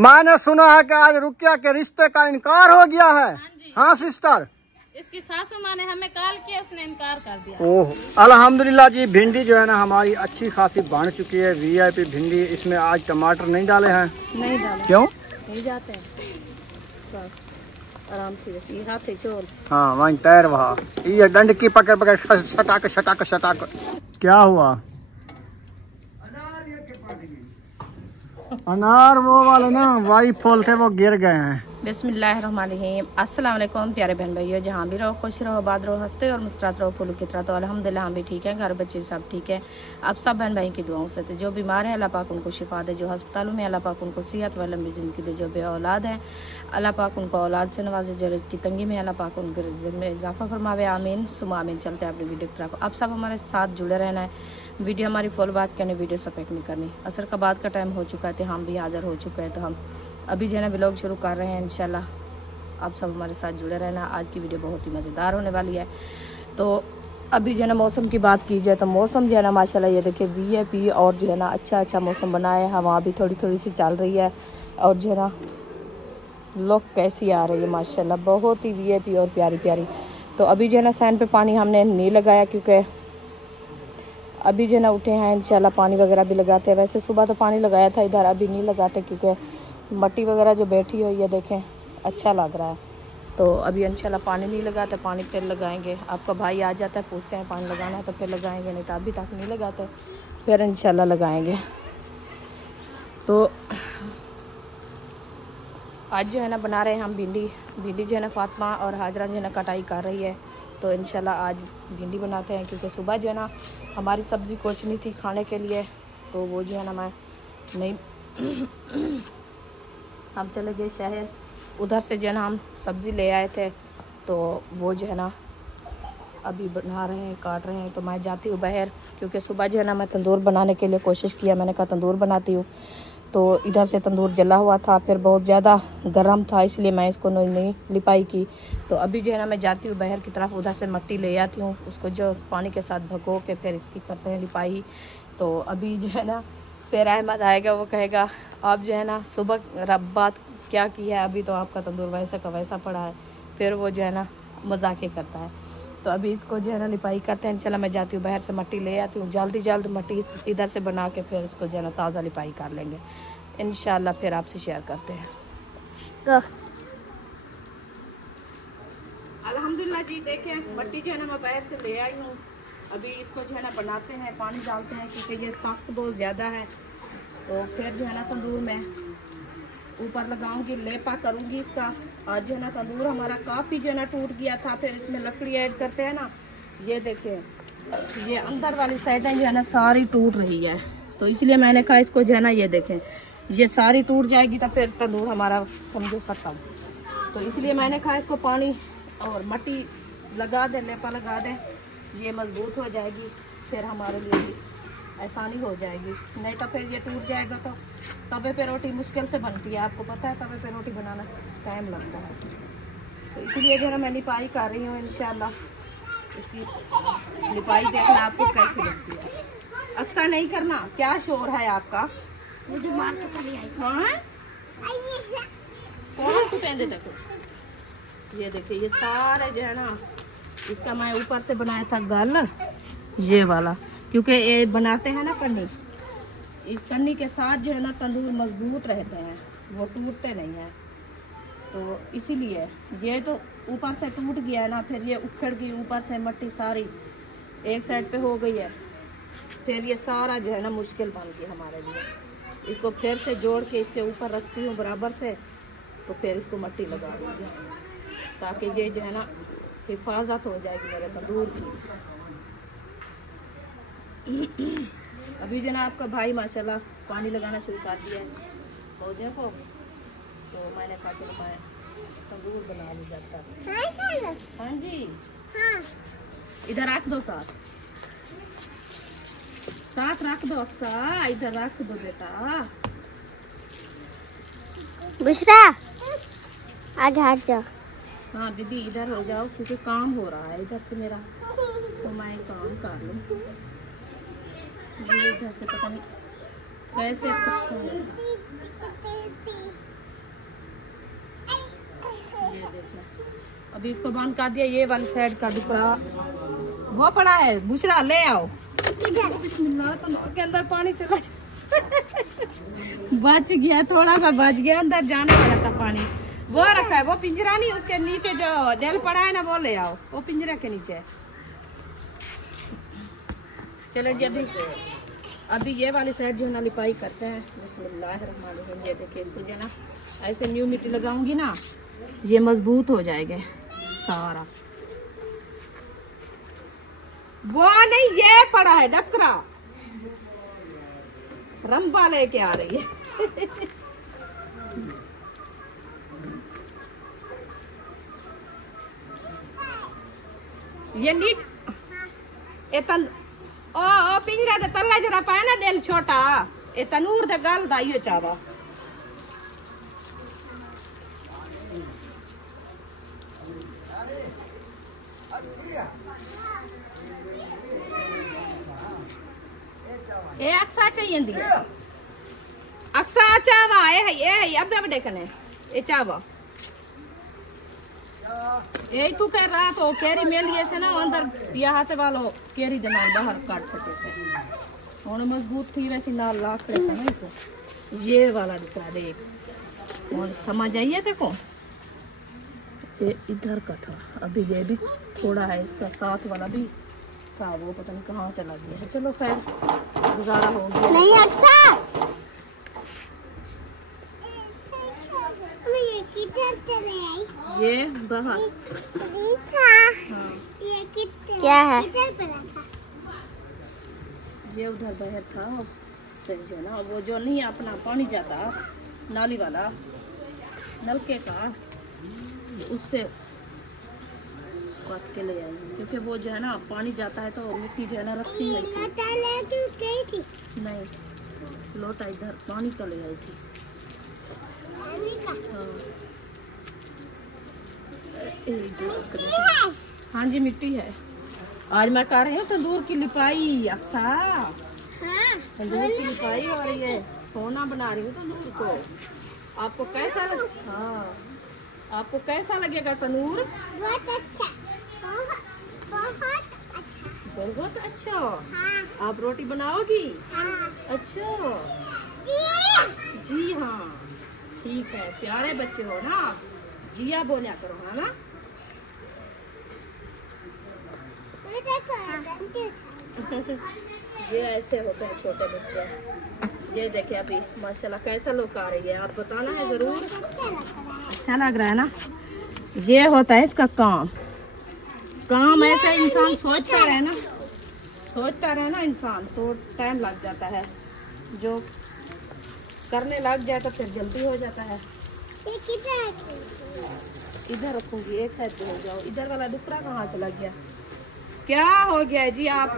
मैंने सुना है कि आज रुकिया के रिश्ते का इनकार हो गया है। हाँ सिस्टर, इसकी सासू माँ ने हमें कॉल किया, उसने इनकार कर दिया। ओह अल्हम्दुलिल्लाह जी। भिंडी जो है ना हमारी अच्छी खासी बन चुकी है, वीआईपी भिंडी। इसमें आज टमाटर नहीं डाले हैं। नहीं डाले। क्यों? नहीं जाते हैं, बस आराम से हाथ से चोल। हाँ वहीं तैर वहा ये डंड की पकड़ पकड़ छटाक छटाक छटाक। क्या हुआ? अनार वो वाले ना वाई फूल थे, वो गिर गए हैं। बिस्मिल्लाहिर्रहमानिर्रहीम। अस्सलाम वालेकुम प्यारे बहन भाइयों, जहाँ भी रहो खुश रहो, आबाद रहो, हंसते और मुस्कुराते रहो फूलों की तरह। तो अल्हम्दुलिल्लाह हम भी ठीक हैं, घर बच्चे सब ठीक है। आप सब बहन भाई की दुआओं से। तो जो बीमार है अल्लाह पाक उनको शिफा दे, जो अस्पतालों में अल्लाह पाक उनको सेहत व लंबी ज़िंदगी दे, जो बे औलाद हैं अल्लाह पाक उनको औलाद से नवाजे, जो रिज़्क़ की तंगी में अल्लाह पाक उनके रिज़्क़ में इजाफा फरमावे। आमीन सुमा आमीन। चलते हैं अपनी वीडियो की तरफ। आप सब हमारे साथ जुड़े रहना है, वीडियो हमारी फॉलो बात करनी, वीडियो सपेक्ट नहीं करनी। असर का बाद का टाइम हो चुका है, तो हम भी हाज़िर हो चुके हैं। तो हम अभी जो है ना व्लॉग शुरू कर रहे हैं। इंशाल्लाह आप सब हमारे साथ जुड़े रहना। आज की वीडियो बहुत ही मज़ेदार होने वाली है। तो अभी जो है ना मौसम की बात की जाए तो मौसम जो है ना माशाल्लाह ये देखिए वीआईपी और जो है ना अच्छा मौसम बना है। हवा भी थोड़ी थोड़ी सी चल रही है और जो है ना लुक कैसी आ रही है माशाल्लाह, बहुत ही वीआईपी और प्यारी प्यारी। तो अभी जो है ना सैन पे पानी हमने नहीं लगाया, क्योंकि अभी जो है ना उठे हैं। इंशाल्लाह पानी वगैरह भी लगाते हैं। वैसे सुबह तो पानी लगाया था इधर, अभी नहीं लगाते क्योंकि मट्टी वगैरह जो बैठी हुई है देखें अच्छा लग रहा है। तो अभी इंशाल्लाह पानी नहीं लगाते, पानी फिर लगाएंगे। आपका भाई आ जाता है, पूछते हैं पानी लगाना है तो फिर लगाएंगे, नहीं तो अभी तक नहीं लगाते, फिर इंशाल्लाह लगाएंगे। तो आज जो है ना बना रहे हैं हम भिंडी जो है ना फातिमा और हाजरा जो है ना कटाई कर रही है। तो इंशाल्लाह आज भिंडी बनाते हैं, क्योंकि सुबह जो है ना हमारी सब्ज़ी कुछ नहीं थी खाने के लिए, तो वो जो है ना मैं नहीं हम चले गए शहर, उधर से जो है ना हम सब्ज़ी ले आए थे। तो वो जो है ना अभी बना रहे हैं, काट रहे हैं। तो मैं जाती हूँ बाहर, क्योंकि सुबह जो है ना मैं तंदूर बनाने के लिए कोशिश किया, मैंने कहा तंदूर बनाती हूँ। तो इधर से तंदूर जला हुआ था, फिर बहुत ज़्यादा गर्म था, इसलिए मैं इसको नहीं लिपाई की। तो अभी जो है ना मैं जाती हूँ बाहर की तरफ, उधर से मिट्टी ले आती हूँ, उसको जो पानी के साथ भगो के फिर इसकी करते हैं लिपाई। तो अभी जो है ना फिर अहमद आएगा, वो कहेगा आप जो है ना सुबह रब बात क्या की है, अभी तो आपका तंदूर वैसा का वैसा पड़ा है। फिर वो जो है ना मजाक करता है। तो अभी इसको जो है ना लिपाई करते हैं। चला मैं जाती हूँ बाहर से मिट्टी ले आती हूँ, जल्द मट्टी इधर से बना के फिर इसको जो है ना ताज़ा लिपाई कर लेंगे इंशाल्लाह, फिर आपसे शेयर करते हैं। अल्हम्दुलिल्लाह जी देखें मिट्टी जो है ना मैं बाहर से ले आई हूँ। अभी इसको जो है ना बनाते हैं, पानी डालते हैं, क्योंकि ये सख्त बहुत ज़्यादा है। तो फिर जो है ना तंदूर में ऊपर लगाऊंगी, लेपा करूंगी इसका। आज जो है ना तंदूर हमारा काफ़ी जो है ना टूट गया था, फिर इसमें लकड़ी ऐड करते हैं ना, ये देखें ये अंदर वाली साइडें जो है ना सारी टूट रही है। तो इसलिए मैंने कहा इसको जो है ना ये देखें ये सारी टूट जाएगी तो फिर तंदूर हमारा समझो ख़त्म। तो इसलिए मैंने कहा इसको पानी और मिट्टी लगा दें, लेपा लगा दें, ये मजबूत हो जाएगी, फिर हमारे लिए भी आसानी हो जाएगी। नहीं तो फिर ये टूट जाएगा तो तवे पे रोटी मुश्किल से बनती है, आपको पता है तवे पे रोटी बनाना टाइम लगता है। तो इसीलिए जो है ना मैं लिपाई कर रही हूँ। इंशाल्लाह इसकी लिपाई देखना आपको कैसी लगती है। अक्सर नहीं करना, क्या शोर है आपका? मुझे मार के चली आई। हाँ देखो ये देखिए ये सारे जो है ना इसका मैं ऊपर से बनाया था गल, ये वाला, क्योंकि ये बनाते हैं ना कन्नी, इस कन्नी के साथ जो है ना तंदूर मजबूत रहते हैं, वो टूटते नहीं हैं। तो इसीलिए ये तो ऊपर से टूट गया है ना, फिर ये उखड़ गई, ऊपर से मिट्टी सारी एक साइड पे हो गई है, फिर ये सारा जो है ना मुश्किल बन गया हमारे लिए। इसको फिर से जोड़ के इसके ऊपर रखती हूँ बराबर से, तो फिर इसको मिट्टी लगा दूँगी ताकि ये जो है ना हिफाजत हो जाएगी मेरे तंदूर की। अभी जो ना आपका भाई माशाल्लाह पानी लगाना शुरू कर दिया है, तो देखो तो मैंने कहा चलो मैं तंदूर बना लूँ जब तक। हाँ जी हाँ। इधर रख दो, साथ रख दो, अक्सा इधर रख दो बेटा। बुशरा आगे हट जाओ। हाँ दीदी इधर हो जाओ, क्योंकि काम हो रहा है इधर से मेरा, तो मैं काम कर लूँ। ये इधर से पता नहीं कैसे अभी इसको बंद कर दिया। ये वाली साइड का टुकड़ा वो पड़ा है, बुशरा ले आओ। बिस्मिल्लाह, तंदूर के अंदर पानी चला बच गया, थोड़ा सा बच गया, अंदर जाने वाला था पानी। वो रखा है, वो पिंजरा नहीं, उसके नीचे जो जल पड़ा है ना वो ले आओ, वो पिंजरा के नीचे। चलो जी अभी ये वाली साइड जो है ना लिपाई करते हैं। बिस्मिल्लाहिर्रहमानिर्रहीम। ये देखिए, इसको जो है ना ऐसे न्यू मिट्टी लगाऊंगी ना, ये मजबूत हो जाएगा सारा। वो नहीं, ये पड़ा है डकरा, रंबा लेके आ रही है। ये नीच ओ पिंजरा दे तल्ला जरा पाए ना दिल छोटा, ए तनूर दे गल दाइयो चावा। ए अक्सा चाहिए दी, अक्सा चावा ए अब जब देखने ए चावा यही तू कह रहा तो केरी मेलिए से ना अंदर पिया हाथे वालो केरी दे नाल बाहर काट सके थे। और मजबूत थी वैसी नाल लाख ले नहीं तो ये वाला दिखा देख और समझ आइए। देखो ये इधर का था, अभी ये भी थोड़ा है, इसका साथ वाला भी था, वो पता नहीं कहाँ चला गया है। चलो खैर गुजारा हो गया। नहीं अक्सर किधर चले आई? ये बाहर ये क्या है? ये उधर बाहर था, उससे जो ना वो जो नहीं अपना पानी जाता नाली वाला नलके का, उससे काट के ले आई, क्योंकि वो जो है ना पानी जाता है तो मिट्टी जो है ना रस्सी है थी। नहीं, लोटा इधर पानी तो ले आई थी। हाँ जी मिट्टी है। आज मैं कर रही हूँ तंदूर की लिपाई। अक्सा तंदूर की लिपाई हो रही है, सोना बना रही हूँ तंदूर को। आपको कैसा हाँ आपको कैसा लगेगा तंदूर? बहुत अच्छा, बहुत अच्छा। हाँ। आप रोटी बनाओगी? हाँ। अच्छा जी हाँ, ठीक है, प्यारे बच्चे हो ना आप, जिया बोलिया करो है ना। ये ऐसे होते हैं छोटे बच्चे। ये देखिए अभी माशाल्लाह कैसा लुक आ रही है, आप बताना है जरूर। अच्छा लग रहा है ना। ये होता है इसका काम ऐसे इंसान सोचता रहे ना इंसान तो टाइम लग जाता है, जो करने लग जाए तो फिर जल्दी हो जाता है। इधर रखूंगी, एक साइड पे हो जाओ। इधर वाला दुपड़ा कहाँ चला गया? क्या हो गया जी आप?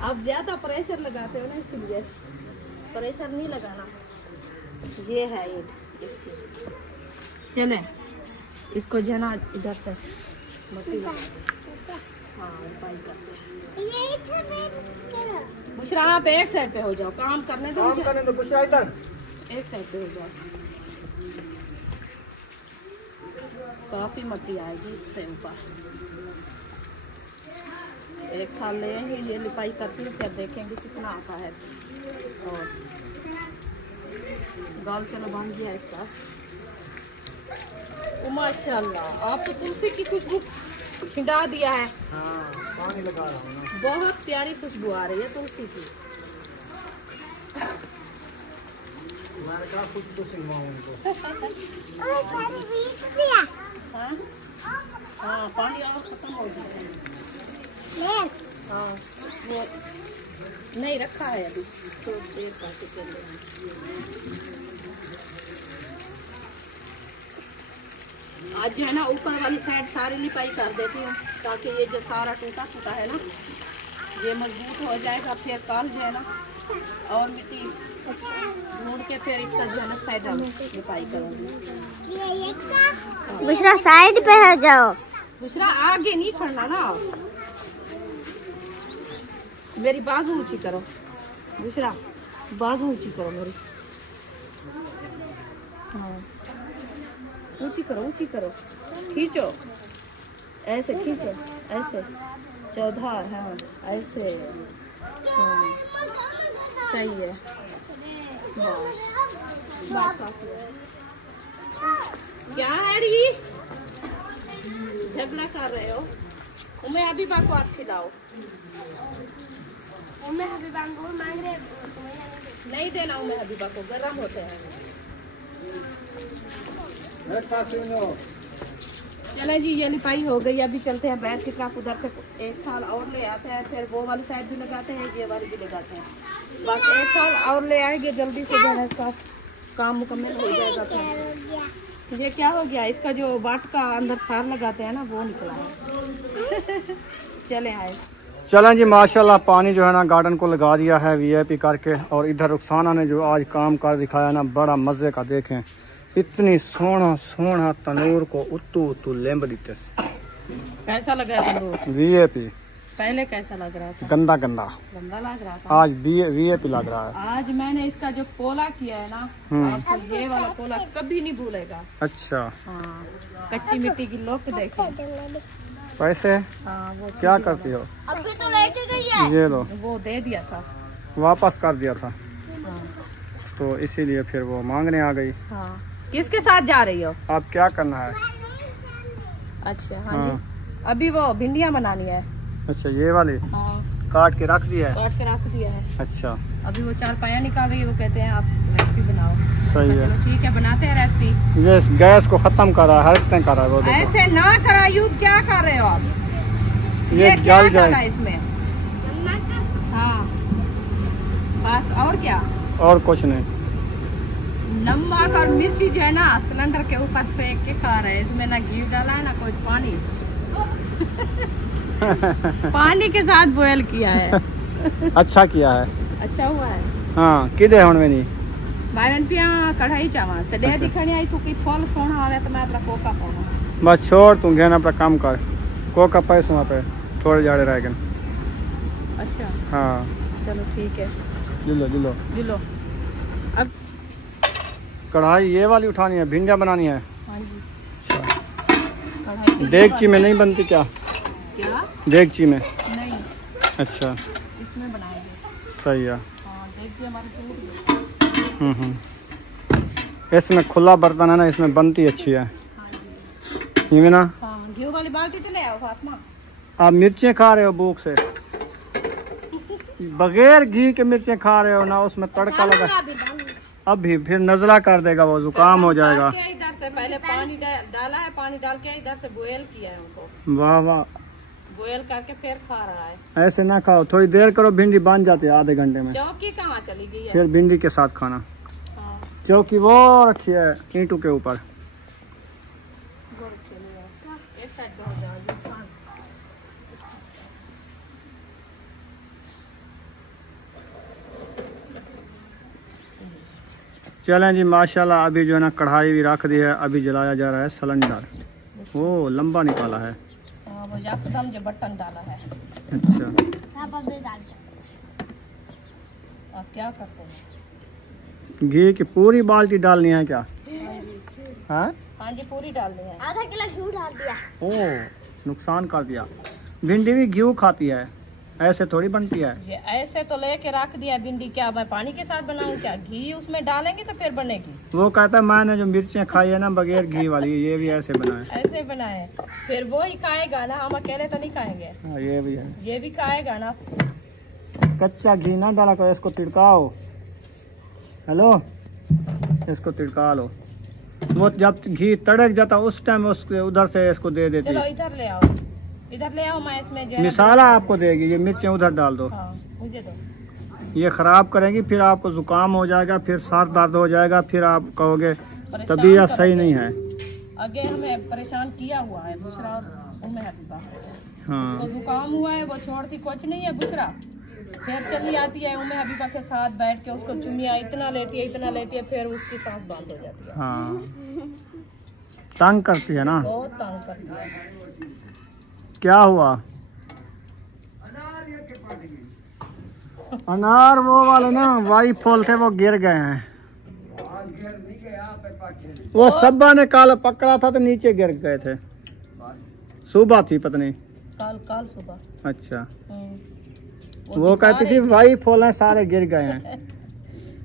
आप ज्यादा प्रेशर लगाते हो ना, इसलिए प्रेशर नहीं लगाना। ये है ईंट, चले इसको जो है ना इधर से मट्टी बुशरा आप एक साइड पे हो जाओ, काम करने दो बुशरा इधर एक साइड पे हो जाओ। काफी मट्टी आएगी इससे ऊपर। एक थाल ले आएंगे, ये लिपाई करती है, फिर देखेंगे कितना आता है। और दाल चलो बन गया इसका। माशाल्लाह आप तो तुलसी की खुशबू खिंडा दिया है। हाँ, पानी लगा रहा हूँ ना। बहुत प्यारी खुशबू आ रही है तुलसी की। मैंने कहा खुशबू सिंगवाऊं उनको। हाँ हाँ, पानी और खत्म हो गया। हाँ वो नहीं रखा है अभी, तो देर पार्टी के लिए। आज जो है ना ऊपर वाली साइड सारी लिपाई कर देती हूँ, ताकि ये जो सारा टूटा है ना ये मजबूत हो जाएगा। फिर कल जो है ना और मिट्टी ढूंढ के फिर इसका जो है ना साइड लिपाई करूँगी। बुशरा साइड पे हो जाओ। बुशरा आगे नहीं खड़ना ना, मेरी बाजू ऊंची करो। बुशरा बाजू ऊंची करो मेरी। हाँ ऊंची करो, खींचो, ऐसे खींचो, ऐसे 14, हाँ ऐसे, हाँ सही है। क्या है री, झगड़ा कर रहे हो? उम्मे हबीबा को आप खिलाओ। उम्मे हबीबा को मांग रहे, नहीं देना उम्मे हबीबा को, गर्म होते हैं। चले जी, ये लिपाई हो गई। अभी चलते हैं बैठ के ट्रक, उधर से 1 साल और ले आते हैं, फिर वो वाली साइड भी लगाते हैं, ये वाली भी लगाते हैं। बस 1 साल और ले आएंगे, जल्दी से जो है इसका काम मुकम्मल हो जाएगा। फिर ये क्या हो गया, इसका जो बाट का अंदर सार लगाते हैं ना, वो निकला है। चले आए। चलें जी, माशाल्लाह पानी जो है ना गार्डन को लगा दिया है वीआईपी करके। और इधर रुखसाना ने जो आज काम कर दिखाया ना, बड़ा मजे का। देखें इतनी सोना तनूर को उतू लेम्ब दीते। कैसा लग रहा है तंदूर? वीआईपी। पहले कैसा लग रहा था? गंदा लग रहा था। आज वीआईपी लग रहा है। आज मैंने इसका जो पोला किया है ना, आपको ये वाला पोला कभी नहीं भूलेगा। अच्छा हाँ, कच्ची मिट्टी की लोक देखे। पैसे? हाँ, वो क्या करती हो? अभी तो लेके गई है। ये लो, वो दे दिया था, वापस कर दिया था। हाँ। तो इसीलिए फिर वो मांगने आ गई। हाँ। किसके साथ जा रही हो? अब क्या करना है? अच्छा हाँ जी, अभी वो भिंडियाँ बनानी है। अच्छा, ये वाली हाँ, काट के रख दिया है। काट के रख दिया है। अच्छा, अभी वो 4 पाया निकाल रही है, वो कहते हैं आप रेसिपी बनाओ। सही है। चलो ठीक है, बनाते हैं रेसिपी। ये गैस को खत्म कर रहा है, हरकतें कर रहा है वो। देखो ऐसे ना करायू, क्या कर रहे हो आप? ये क्या जल डाला जाए इसमें? हाँ बस, और क्या? और कुछ नहीं। नमक और मिर्ची जो है ना सिलेंडर के ऊपर सेक के खा रहे हैं। इसमें ना घी डाला है ना कुछ, पानी पानी के साथ बॉयल किया है। अच्छा किया है। अच्छा हुआ है। हाँ, किदे हुण में नहीं भाई पिया कढ़ाई चावा तो दे दिखणी आई तू की फल सोना आवे तो मैं अपना कोका पाऊं। बस छोड़, तू घेन अपना काम कर। कोका पैसे वहाँ पे थोड़े जाड़े रह गए। अच्छा हाँ चलो ठीक है, ले लो। लो। अब कढ़ाई ये वाली उठानी है, भिंडियाँ बनानी है। हाँ जी, अच्छा, कढ़ाई देगची में नहीं बनती क्या? क्या? देगची में? नहीं, अच्छा इसमें बनाएंगे। सही है। हाँ देखिए हमारी टूट गई। इसमें खुला बर्तन है ना, इसमें बनती अच्छी है। हाँ जी, ये ना हाँ घी वाली बाल्टी तो ले आओ फातिमा। आप मिर्चें खा रहे हो भूख से, बगैर घी के मिर्चें खा रहे हो ना, उसमें तड़का लगा। अभी फिर नजला कर देगा, वो जुकाम हो जाएगा। इधर से पहले पानी डाला है, पानी डाल के इधर से बॉयल किया है उनको। वाह वाह, बॉयल करके फिर खा रहा है। ऐसे ना खाओ, थोड़ी देर करो, भिंडी बन जाती है आधे घंटे में। चौकी कहाँ चली गई है? फिर भिंडी के साथ खाना। हाँ। चौकी वो रखी है ईंटों के ऊपर। एक साइड हो जाएगी। चलें जी, माशाल्लाह अभी जो है ना कढ़ाई भी रख दी है। अभी जलाया जा रहा है सिलेंडर। वो लंबा निकाला है। हाँ, वो एकदम जो बटन डाला है। अच्छा, आप क्या करते हैं? घी की पूरी बाल्टी डालनी है क्या? हाँ हाँ जी, पूरी डालनी है। आधा किलो घी डाल दिया। ओ, नुकसान कर दिया। भिंडी भी घी खाती है, ऐसे थोड़ी बनती है। ये ऐसे तो लेके रख दिया भिंडी, क्या मैं पानी के साथ बनाऊं क्या? घी उसमें डालेंगे तो फिर बनेगी। वो कहता है मैंने जो मिर्चें खाई है ना बगैर घी वाली, ये भी ऐसे बनाए। ऐसे बनाए फिर वो ही खाएगा ना, हम अकेले तो नहीं खाएंगे। हाँ, ये भी है। ये भी खाएगा ना। कच्चा घी ना डाला करो, इसको तिड़काओ। हेलो, इसको तिड़का लो। वो जब घी तड़क जाता उस टाइम उसके उधर से इसको दे देती चलो है। इधर ले आओ, इधर ले आओ। मैं इसमें जो है मिसाला आपको देगी, ये मिर्चें उधर डाल दो। हाँ, मुझे दो। ये खराब करेंगी, फिर आपको जुकाम हो जाएगा, फिर सर दर्द हो जाएगा, फिर आप कहोगे परेशान तबीयत सही करेंगे। नहीं है। आगे हमें परेशान किया हुआ है बुशरा और उम्मे हबीबा। हाँ, उसको जुकाम हुआ है, वो छोड़ती कुछ नहीं है बुशरा। फिर चली आती है उम्मे हबीबा के साथ बैठ के, उसको चुमिया इतना लेती है, फिर उसकी सांस बंद हो जाती है। हाँ, तंग करती है ना। बहुत तंग करती है। क्या हुआ? अनार वो वाले ना वाई फल थे, वो गिर गए हैं। वो सब्बा ने काल पकड़ा था तो नीचे गिर गए थे। सुबह थी पत्नी, काल सुबह। अच्छा, वो कहती थी भाई फूल हैं सारे गिर गए हैं।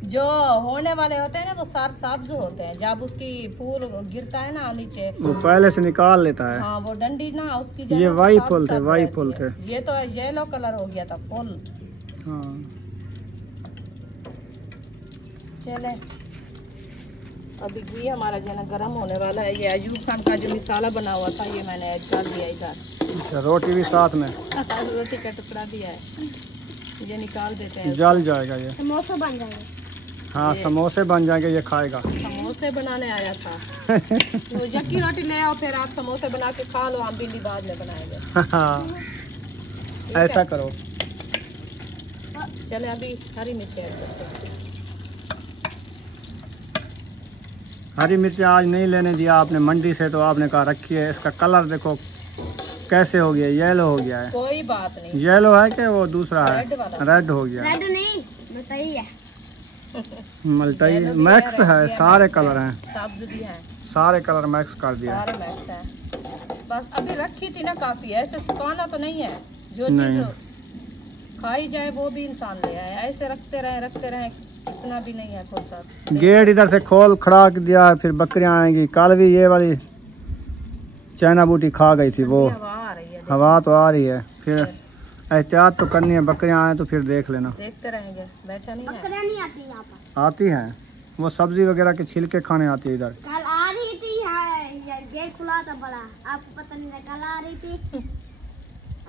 जो होने वाले होते हैं ना वो सार सब्ज होते हैं, जब उसकी फूल गिरता है ना नीचे वो पहले से निकाल लेता है। हाँ, वो डंडी ना उसकी ये वाई फूल थे, वाई फूल थे। ये तो येलो कलर हो गया था फूल। हाँ। चले अभी घी हमारा जो है ना गर्म होने वाला है। ये अयूब खान का जो मिसाला बना हुआ था ये मैंने ऐड कर दिया इधर। अच्छा, रोटी भी साथ में? रोटी का टुकड़ा दिया है, ये निकाल देते हैं। जल जाएगा ये। समोसा बन जाएगा। हाँ, समोसे बन जाएंगे, ये खाएगा। समोसे बनाने आया था। तो यकी रोटी ले आओ, फिर आप समोसे बना के खा लो, हम भिंडी बाद में बनाएंगे। हाँ, ऐसा करो। चले अभी हरी मिर्ची ऐड करते हैं। हरी मिर्ची आज नहीं लेने दिया आपने मंडी से, तो आपने कहा रखी है। इसका कलर देखो कैसे हो गया, येलो हो गया है। कोई बात नहीं, येलो है कि वो दूसरा है? रेड हो गया। रेड नहीं, बताइए है। मल्टाई मैक्स है, सारे कलर हैं, सब्ज भी है, सारे कलर मैक्स कर दिया है। सारे मैक्स है। बस अभी रखी थी ना काफी, ऐसे सुखाना तो नहीं है। जो नहीं। चीज खाई जाए वो भी इंसान ले आए, ऐसे रखते रहे इतना भी नहीं है फुर्सत। गेट इधर से खोल खड़ा दिया है, फिर बकरियां आएंगी। कल भी ये वाली चाइना बूटी खा गई थी वो। हवा आ रही है, हवा तो आ रही है, फिर एहतियात तो करनी है। बकरियां आए तो फिर देख लेना। देखते रहेंगे, बैठा नहीं है। बकरियां नहीं आती यहाँ पर। आती हैं, वो सब्जी वगैरह के छिलके खाने आती है इधर। कल आ रही थी यहाँ, गेट खुला था बड़ा, आपको पता नहीं था। कल आ रही थी।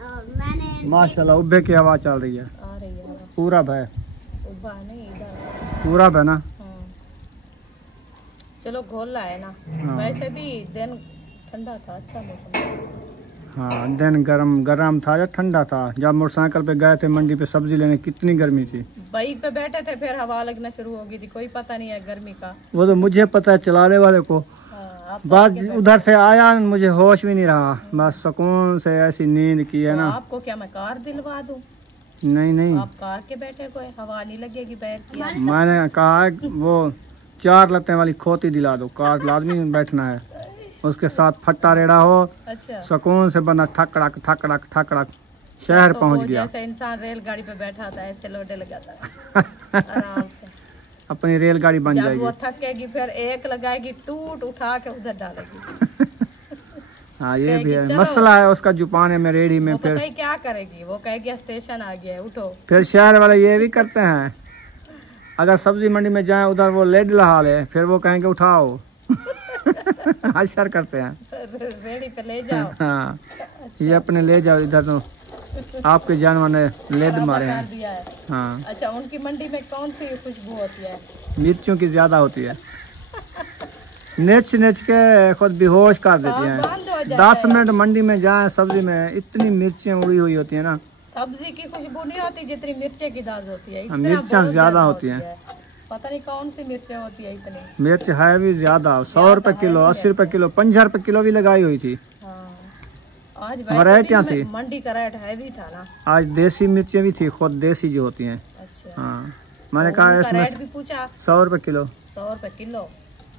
मैंने माशाल्लाह उब्बे की हवा चल रही है। आ रही है हवा। पूरब है, उब्बा नहीं इधर। पूरब है ना। चलो घोल लाए ना। हाँ। वैसे भी दिन ठंडा था, अच्छा मौसम। हाँ, दिन गरम था या ठंडा था? जब मोटरसाइकिल पे गए थे मंडी पे सब्जी लेने, कितनी गर्मी थी। बाइक पे बैठे थे, फिर हवा लगना शुरू हो गई थी, कोई पता नहीं है गर्मी का। वो तो मुझे पता है, चलाने वाले को। हाँ, बाद उधर से आया, मुझे होश भी नहीं रहा। बस सुकून से ऐसी नींद की है तो ना। आपको क्या मैं कार दिलवा दूं? नहीं, आप कार के बैठे, कोई हवा नहीं लगेगी पैर की। मैंने कहा है वो 4 लत्ते वाली खोती दिला दो। कार लाजमी बैठना है, उसके साथ फट्टा रेड़ा हो। अच्छा, सुकून से बंदा ठकड़क ठकड़क ठकड़क शहर तो पहुंच वो गया। जैसे इंसान रेलगाड़ी पे बैठा था ऐसे लोटे लगाता आराम से। अपनी रेलगाड़ी बन जब जाएगी। वो थकेगी फिर एक लगाएगी, टूट उठा के उधर डालेगी। हाँ, ये भी है। चलो। मसला है उसका जुपाने में, रेडी में। वो फिर पता ही क्या करेगी, वो कहेगी स्टेशन आ गया है, उठो। फिर शहर वाले ये भी करते हैं, अगर सब्जी मंडी में जाए उधर वो लेड लहा ले, फिर वो कहेंगे उठाओ। अशर करते हैं। रेडी पे ले जाओ। हाँ, ये अपने ले जाओ इधर, तो आपके जानवर ने लेड मारे बता हैं। दिया है। हाँ, अच्छा, उनकी मंडी में कौन सी खुशबू होती है? मिर्चों की ज्यादा होती है। नेच के खुद बेहोश कर देती हैं। बंद हो जाता 10 है। मिनट मंडी में जाए, सब्जी में इतनी मिर्चें उड़ी हुई होती है ना। सब्जी की खुशबू नहीं होती जितनी मिर्चे की दाग होती है। इतना मिर्चां बहुत ज्यादा होती हैं। पता नहीं कौन सी मिर्चें होती है इतनी। मिर्च है भी ज्यादा, 100 रुपए किलो, 80 रुपए किलो, 50 रुपए किलो भी लगाई हुई थी। हाँ। आज वैरायटियां वैसे थी। भी मंडी का रेट हैवी था ना। आज देसी मिर्चें भी थी, खुद देसी जो होती हैं। अच्छा, हाँ, मैंने तो कहा उनका इसमें रेट भी पूछा? 100 रुपए किलो। 100 रुपए किलो।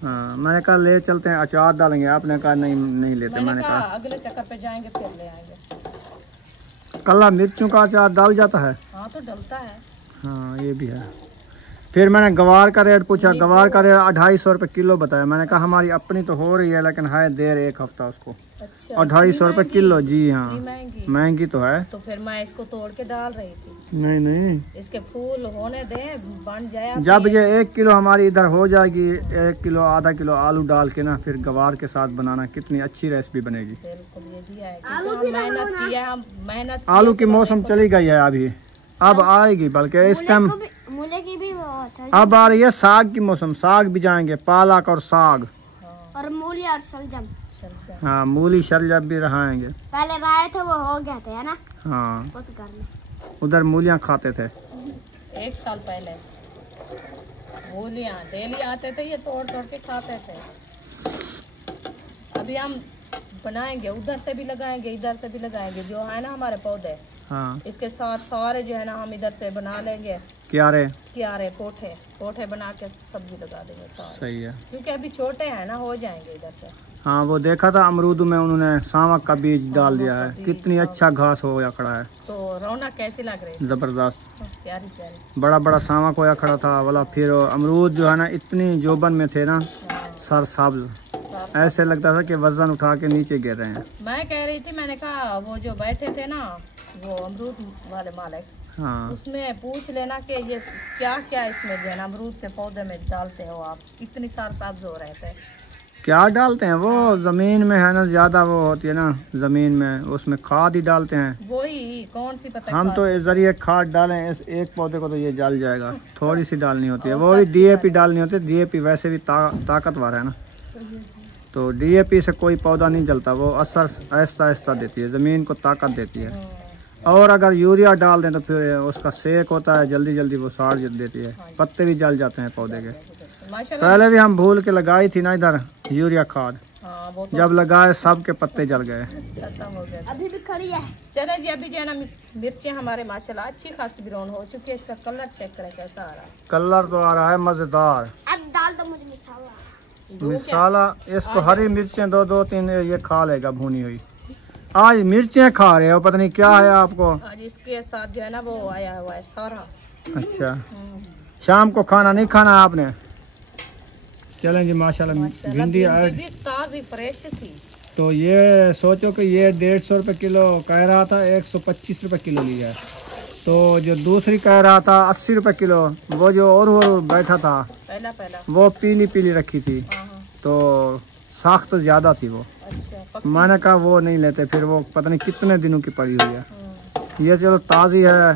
हाँ, मैंने कहा ले चलते हैं, अचार डालेंगे। आपने कहा नहीं लेते। मैंने मैंने कहा कहा अगले चक्कर पे जाएंगे फिर ले आएंगे। कल्ला मिर्चों का अचार डाल जाता है। हाँ, तो डलता है। हाँ, ये भी है। फिर मैंने गवार का रेट पूछा, गवार का रेट 250 रुपए किलो बताया। मैंने कहा हमारी अपनी तो हो रही है, लेकिन है देर 1 हफ्ता उसको। अच्छा, 250 रुपए किलो। जी हाँ, इतनी महंगी? महंगी तो है। तो फिर मैं इसको तोड़ के डाल रही थी। नहीं, इसके फूल होने दे, बन जाए। जब ये 1 किलो हमारी इधर हो जाएगी, 1 किलो आधा किलो आलू डाल के ना, फिर गवार के साथ बनाना, कितनी अच्छी रेसिपी बनेगी। बिल्कुल, ये भी है क्योंकि हम मेहनत की है, हम मेहनत आलू की मौसम चली गई है अभी, अब आएगी। बल्कि इस टाइम मूले की भी अब आ रही है साग की मौसम। साग भी जाएंगे, पालक और साग। और मूली और शलजम। हाँ, मूली शलजम भी रहाएंगे। पहले राय थे वो हो गया थे, है ना। हाँ, उस घर में उधर मूलियाँ खाते थे। 1 साल पहले मूलियाँ डेली आते थे, ये तोड़ तोड़ के खाते थे। अभी हम बनाएंगे, उधर से भी लगाएंगे, इधर से भी लगाएंगे। जो है ना हमारे पौधे, हाँ, इसके साथ सारे जो है ना हम इधर से बना लेंगे। क्यारे पोठे बना के सब्जी लगा देंगे सारे। सही है, क्योंकि अभी छोटे हैं ना, हो जाएंगे इधर से। हाँ वो देखा था अमरूद में उन्होंने सावक का बीज डाल दिया है, कितनी अच्छा घास होया खड़ा है। तो रौनक कैसी लग रही है? जबरदस्त, प्यारी प्यारी। बड़ा बड़ा सावक होया खड़ा था वाला। फिर अमरूद जो है ना इतनी जोबन में थे ना, सर सब्ज, ऐसे लगता था कि वजन उठा के नीचे गिर रहे हैं। मैं कह रही थी, मैंने कहा वो जो बैठे थे ना वो अमरूद वाले मालिक, हाँ उसमें पूछ लेना कि ये क्या क्या इसमें जो है ना अमरूद के पौधे में डालते हो आप, इतनी सार सब्ज हो रहे थे। क्या डालते हैं वो, जमीन में है ना ज्यादा वो होती है ना जमीन में, उसमें खाद ही डालते हैं। वही कौन सी पता हम तो इस जरिए खाद डालें इस एक पौधे को तो ये जल जाएगा, थोड़ी सी डालनी होती है। वो भी DAP डालनी होती है, DAP वैसे भी ताकतवर है ना, तो DAP से कोई पौधा नहीं जलता, वो असर आहिस्ता आहिस्ता देती है, ज़मीन को ताकत देती है। और अगर यूरिया डाल दें तो फिर उसका सेक होता है, जल्दी जल्दी वो साड़ देती है, पत्ते भी जल जाते हैं पौधे के। पहले भी हम भूल के लगाई थी ना इधर यूरिया खाद, जब लगाए सब के पत्ते जल गए। खत्म हो गया, अभी भी खड़ी है। चले जी, अभी जो है ना मिर्चें हमारे माशाल्लाह अच्छी खासी ब्राउन हो चुकी है। इसका कलर चेक करें कैसा आ रहा है। कलर तो आ रहा है मजेदार। अब डाल दो मुझे मसाला, इसको हरी मिर्चें दो तीन ये खा लेगा भुनी हुई। आज मिर्चें खा रहे हो, पता नहीं क्या है आपको। आज इसके साथ जो है ना वो आया हुआ है सारा। अच्छा, शाम को खाना नहीं खाना आपने? चलें जी, माशाल्लाह भिंडी भी ताज़ी फ्रेश थी। तो ये सोचो कि ये 150 रुपये किलो कह रहा था, 125 रुपये किलो लिया है। तो जो दूसरी कह रहा था 80 रुपये किलो, वो जो और बैठा था पहला वो पीली पीली रखी थी, तो सख्त ज़्यादा थी वो। अच्छा, मैंने कहा वो नहीं लेते, फिर वो पता नहीं कितने दिनों की पड़ी हुई है। ये चलो ताज़ी है,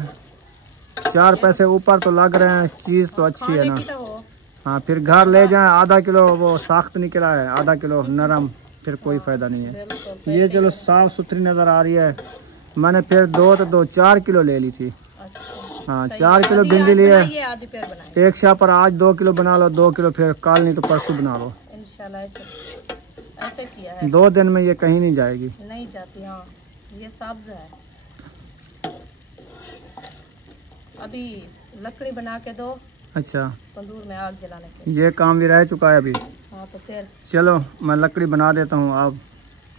4 पैसे ऊपर तो लग रहे हैं, चीज़ तो अच्छी है ना। हाँ, फिर घर ले जाएं, आधा किलो वो सख्त निकला है, आधा किलो नरम, फिर कोई फ़ायदा नहीं है। ये चलो साफ़ सुथरी नज़र आ रही है। मैंने फिर 4 किलो ले ली थी। हाँ, 4 किलो भिंडी लिए, एक शाह पर आज 2 किलो बना लो, 2 किलो फिर कल नहीं तो परसों बना लो। इंशाल्लाह ऐसे किया है। 2 दिन में ये कहीं नहीं जाएगी, नहीं जाती। हाँ, ये सब्ज है। अभी लकड़ी बना के दो। अच्छा, तंदूर में आग जलाने के। ये काम भी रह चुका है अभी। हाँ, तो फिर चलो मैं लकड़ी बना देता हूँ, आप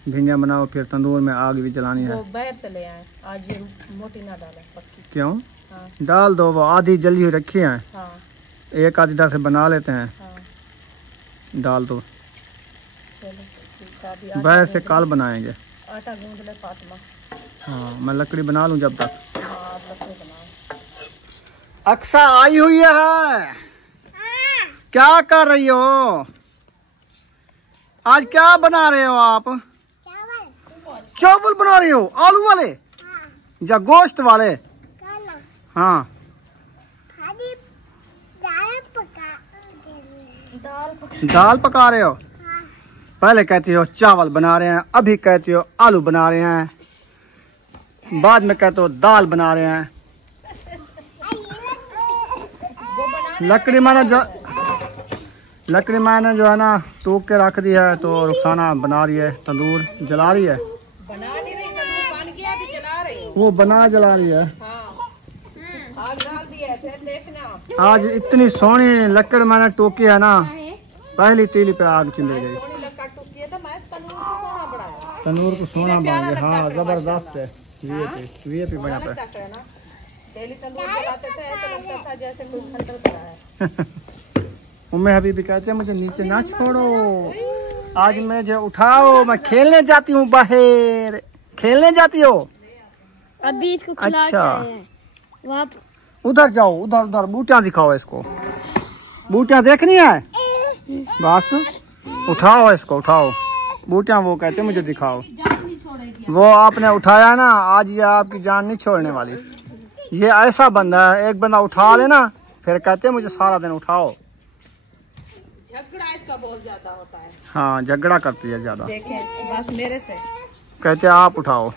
भिंडियाँ बनाओ, फिर तंदूर में आग भी जलानी है। वो बाहर से ले आए, आज ये मोटी ना डालें पक्की। क्यों? हाँ। डाल दो, वो आधी जली हुई रखी है। हाँ। एक आधी इधर से बना लेते हैं। हाँ। डाल दो, बाहर से काल बनाएंगे। आटा गूंद ले फातिमा। हाँ, मैं लकड़ी बना लूँ जब तक। हाँ, लकड़ी बनाओ। अक्सा आई हुई है, क्या कर रही हो? आज क्या बना रहे हो आप? चावल बना रही हो? आलू वाले या गोश्त वाले? हाँ, दाल पका रहे हो। पहले कहती हो चावल बना रहे हैं, अभी कहती हो आलू बना रहे हैं, बाद में कहते हो दाल बना रहे हैं। लकड़ी मैंने जो है ना तूक के रख दी है, तो रुखसाना बना रही है, तंदूर जला रही है। बना नहीं रही, तंदूर बन गया, अभी जला रही है। वो जला रही है। हाँ। आग डाल दी है, फिर देखना। आज इतनी सोहनी लकड़ मैंने टोकी है ना, पहली तीली पे आग चिंदी गई। तंदूर को सोना बन गया। हाँ, जबरदस्त है। वीआईपी बना पे डेली तंदूर जलाते थे, ऐसा लगता था जैसे कोई खंडर करा है। उम्मे हबीबी कहते हैं मुझे नीचे ना छोड़ो, आज मुझे उठाओ, मैं खेलने जाती हूँ बाहर। खेलने जाती हो? अभी इसको खिला अच्छा, वहाँ उधर जाओ, उधर बूटियाँ दिखाओ इसको, बूटियाँ देखनी है बस। उठाओ इसको, उठाओ बूटियाँ। वो कहते हैं मुझे दिखाओ। वो आपने उठाया ना, आज ये आपकी जान नहीं छोड़ने वाली। ये ऐसा बंदा है, एक बंदा उठा लेना फिर कहते हैं मुझे सारा दिन उठाओ। झगड़ा इसका बहुत ज्यादा होता है। हाँ, झगड़ा करती है ज्यादा। बस मेरे से कहते हैं आप उठाओ।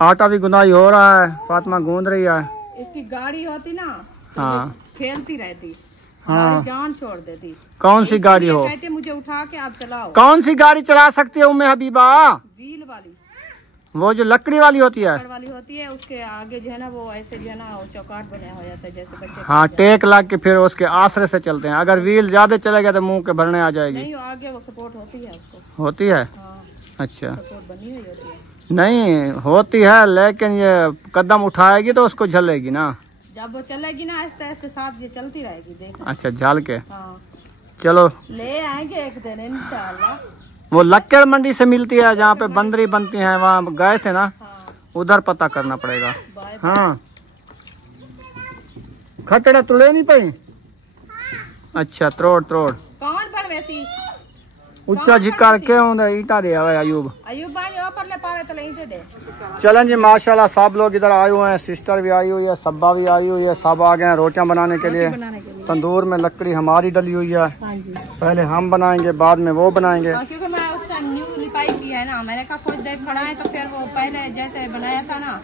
आटा भी गुनाई हो रहा है, फातिमा गूंद रही है। इसकी गाड़ी होती ना, हाँ, खेलती रहती। हाँ, जान छोड़ देती। कौन सी गाड़ी हो? कहते मुझे उठा के आप चलाओ। कौन सी गाड़ी चला सकती है उम्मे हबीबा? व्हील वाली। वो जो लकड़ी वाली होती है, वाली होती है, उसके आगे जो है ना वो ऐसे जो है ना चौकाट बना हो जाता है जैसे बच्चे। हाँ, टेक लग के फिर उसके आसरे से चलते हैं। अगर व्हील ज्यादा चलेगा तो मुंह के भरने आ जाएगी। नहीं, आगे वो सपोर्ट होती है उसको। होती है? हाँ, अच्छा, सपोर्ट बनी हुई होती है। नहीं होती है, लेकिन ये कदम उठाएगी तो उसको झलेगी ना। जब वो चलेगी ना आहिस्ते आहिस्ते साथ ये चलती रहेगी, देखना। अच्छा, झल के। हाँ, चलो ले आएंगे एक दिन इंशाल्लाह। वो लक्कड़ मंडी से मिलती है जहाँ पे बंदरी बनती है, वहाँ गए थे ना, हाँ, उधर पता करना पड़ेगा। बाय। हाँ, खटड़ा तुले नहीं पाई। अच्छा, त्रोड़ त्रोड़ कौन पर वैसी उच्चा झिकार के ईटा दे आवे अयूब। अयूब भाई ऊपर ले पावे तो ले दे। चलें जी, माशाल्लाह सब लोग इधर आए हुए हैं। सिस्टर भी आई हुई है, सब्बा भी आई हुई है, सब आ गए हैं रोटियां बनाने के लिए। तंदूर में लकड़ी हमारी डली हुई है। हाँ जी, पहले हम बनाएंगे, बाद में वो बनाएंगे। क्योंकि मैं उस टाइम न्यू लिपाई की है ना, मैंने कहा कुछ देर खड़ा है, तो फिर वो पहले जैसे बनाया था ना,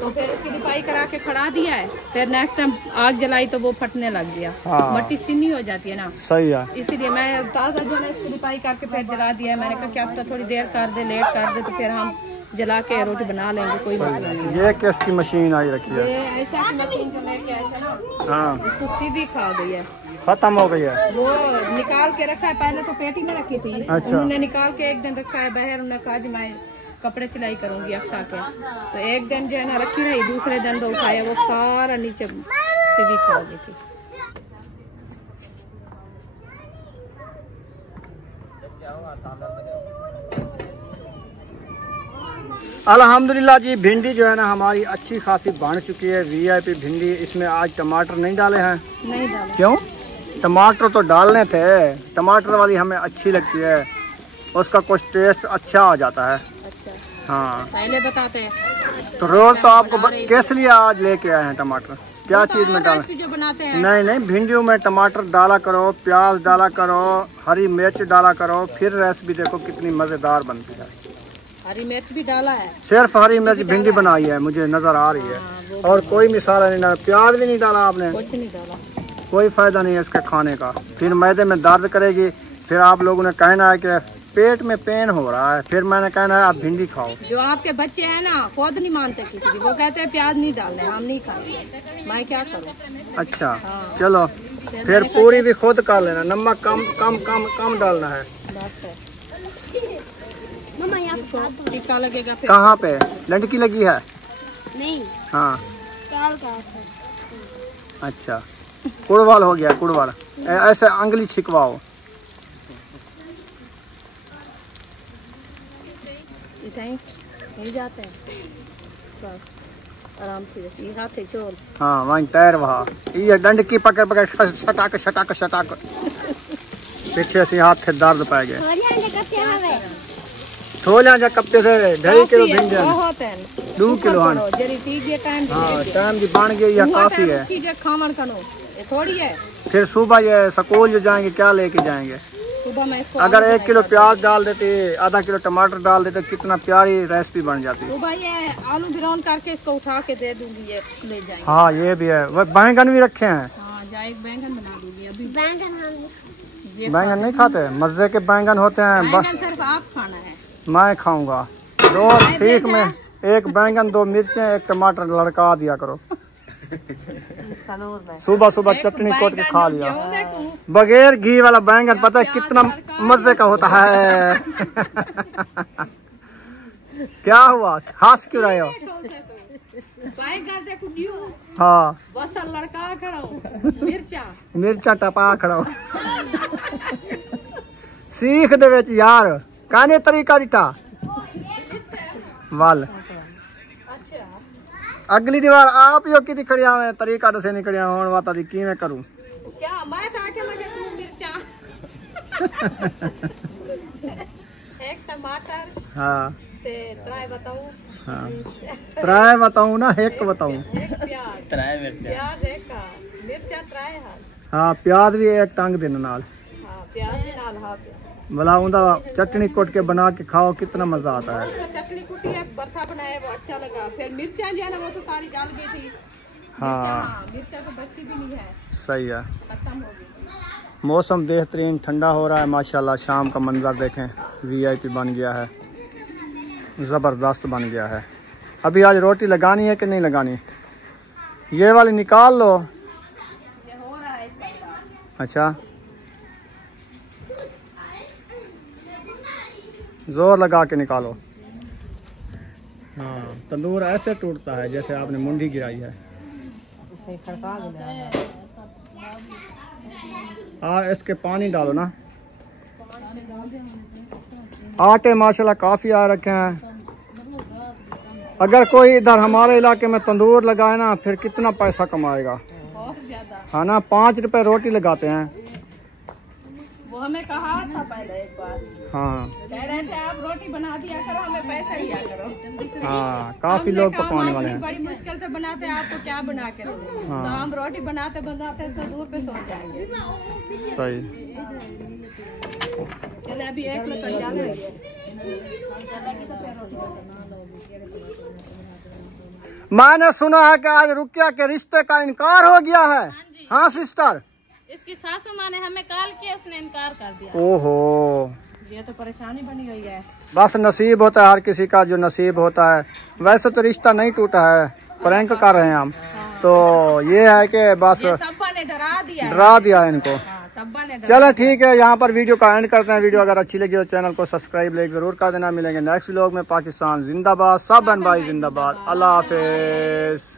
तो फिर उसकी लिपाई करा के खड़ा दिया है। फिर नेक्स्ट टाइम आग जलाई तो वो फटने लग गया। हाँ, मट्टी सीनी हो जाती है ना, सही है। इसीलिए मैं ताज़ा जो है इसकी लिपाई करके फिर जला दिया है। मैंने कहा क्या पता थोड़ी देर कर दे, लेट कर दे, तो फिर हम जला के रोटी बना लेंगे, कोई मसला नहीं है। ये किसकी मशीन आई रखी है? ये ऐसा की मशीन जो लेके आए थे ना, हाँ, उसको सीधी खा गई है, खत्म हो गई है। वो निकाल के रखा है। पहले तो पेटी में रखी थी, अच्छा। उन्होंने निकाल के एक दिन रखा है बाहर। उन्होंने कहा जी मैं कपड़े सिलाई करूंगी अक्सा के, तो एक दिन जो है ना रखी रही, दूसरे दिन तो उठाया वो सारा नीचे सीधी खा गई थी। अल्हम्दुलिल्लाह जी, भिंडी जो है ना हमारी अच्छी खासी बन चुकी है। वीआईपी भिंडी। इसमें आज टमाटर नहीं डाले हैं। नहीं डाले। क्यों? टमाटर तो डालने थे, टमाटर वाली हमें अच्छी लगती है, उसका कुछ टेस्ट अच्छा आ जाता है। अच्छा, हाँ, पहले बताते हैं। तो रोज तो आपको किस लिए आज लेके आए हैं टमाटर? क्या चीज में डाला? जो बनाते हैं। नहीं नहीं, भिंडियों में टमाटर डाला करो, प्याज डाला करो, हरी मिर्च डाला करो, फिर रेसिपी देखो कितनी मजेदार बनती है। हरी मिर्च भी डाला है। सिर्फ हरी मिर्च भिंडी बनाई है, मुझे नजर आ रही है, और कोई मिसाला नहीं डाला। प्याज भी नहीं डाला आपने? कुछ नहीं डाला। कोई फायदा नहीं है इसके खाने का, फिर मैदे में दर्द करेगी, फिर आप लोगों ने कहना है कि पेट में पेन हो रहा है, फिर मैंने कहना है आप भिंडी खाओ। जो आपके बच्चे हैं ना खुद नहीं मानते किसी की, वो कहते हैं प्याज नहीं डालने, हम नहीं खाएंगे। मैं क्या करूँ? अच्छा, हाँ। चलो फिर पूरी भी खुद कर लेना, नमक कम कम कम कम डालना है। बस है। मम्मा यहाँ इसको टीका लगेगा फिर। कहाँ पे लंडकी लगी है? नहीं, हाँ, काल का है। अच्छा, कुड़वाल हो गया, कुड़वाल। ऐसे अंगली छिकवाओ। नहीं जाते हैं, बस आराम से ये हाथ चोल। हाँ, वहीं तैर वहाँ, ये डंडकी पकड़ पकड़ शटाक शटाक शटाक पीछे से हाथ से दर्द पै गए। थोड़ा जा कप्ते से 2.5 किलो भिंडी, बहुत है 2 किलो। हाँ, जरी तीजे टाइम टाइम भी बन गई, यह काफी है। तीजे खामन कनो ये थोड़ी है। फिर सुबह ये स्कूल जो जाएंगे क्या लेके जाएंगे? सुबह में इसको अगर 1 किलो प्याज डाल देते, आधा किलो टमाटर डाल देते, कितना प्यारी रेसिपी बन जाती। सुबह ये आलू ब्राउन करके इसको उठा के दे दूंगी, ये ले जाएंगे। हाँ, ये भी है। वो बैंगन भी रखे हैं। हाँ, जाए बैंगन बना दूंगी अभी। बैंगन नहीं खाते? मजे के बैंगन होते हैं। बैंगन सिर्फ आप खाना है, मैं खाऊंगा। रोज सीख में 1 बैंगन 2 मिर्चें 1 टमाटर लड़का दिया करो। सुबह सुबह चटनी कोट के खा लिया, बगैर घी वाला बैंगन। पता है कितना मजे का होता है। क्या हुआ, हंस क्यों रहे हो? हाँ, लड़का खड़ा मिर्चा टपा खड़ो। सीख दे विच यार, काने तरीका दिता वाल। अगली दीवार आप यो की खड़िया में तरीका दसे नहीं खड़िया होने वाता दी की मैं करूं क्या? मैं था के लगे तू मिर्चा एक टमाटर, हाँ ते त्राय बताऊं। हाँ, त्राय बताऊं ना, एक बताऊं। एक प्याज, त्राय मिर्चा, प्याज एक का, मिर्चा त्राय हाल। हाँ, प्याज भी 1 टंग देना नाल। हाँ, प्याज भी नाल। हाँ, भला उनका चटनी कोट के बना के खाओ, कितना मजा आता है। चटनी कुटी है, बरथा बनाया, वो अच्छा लगा। फिर मिर्चा जो है ना वो तो सारी जल गई थी। हाँ, मिर्चा तो बची भी नहीं है, सही है। खत्म हो गई। मौसम बेहतरीन ठंडा हो रहा है माशाल्लाह। शाम का मंजर देखें, वीआईपी बन गया है। ज़बरदस्त बन गया है। अभी आज रोटी लगानी है कि नहीं लगानी? ये वाली निकाल लो। अच्छा, जोर लगा के निकालो। हाँ, तंदूर ऐसे टूटता है जैसे आपने मुंडी गिराई है। इसके पानी डालो ना। आटे माशाल्लाह काफ़ी आ रखे हैं। अगर कोई इधर हमारे इलाके में तंदूर लगाए ना, फिर कितना पैसा कमाएगा। हाँ ना, 5 रुपए रोटी लगाते हैं। वो हमें कहा था पहले एक बार। हाँ, कह रहे थे आप रोटी बना दिया करो, हमें पैसे दिया करो। हाँ, काफ़ी लोग पकाने वाले हैं। बड़ी मुश्किल से बनाते हैं, आपको क्या बना के दें। हाँ। तो हम रोटी बनाते बनाते तंदूर पे सो जाएंगे। सही। चले अभी एक लकड़ जा रही है। मैंने सुना है कि आज रुकिया के रिश्ते का इनकार हो गया है। हाँ सिस्टर, इसकी सासू माँ ने हमें कॉल किया, उसने इनकार कर दिया। ओहो, ये तो परेशानी बनी हुई है। बस नसीब होता है हर किसी का जो नसीब होता है। वैसे तो रिश्ता नहीं टूटा है, प्रैंक कर रहे हैं हम। तो ये है कि बस सब्बा ने डरा दिया है इनको। सब्बा ने चलो ठीक है, यहाँ पर वीडियो का एंड करते हैं। वीडियो अगर अच्छी लगी तो चैनल को सब्सक्राइब लाइक जरूर कर देना। मिलेंगे नेक्स्ट व्लॉग में। पाकिस्तान जिंदाबाद, सब बहन भाई जिंदाबाद। अल्लाह हाफिज।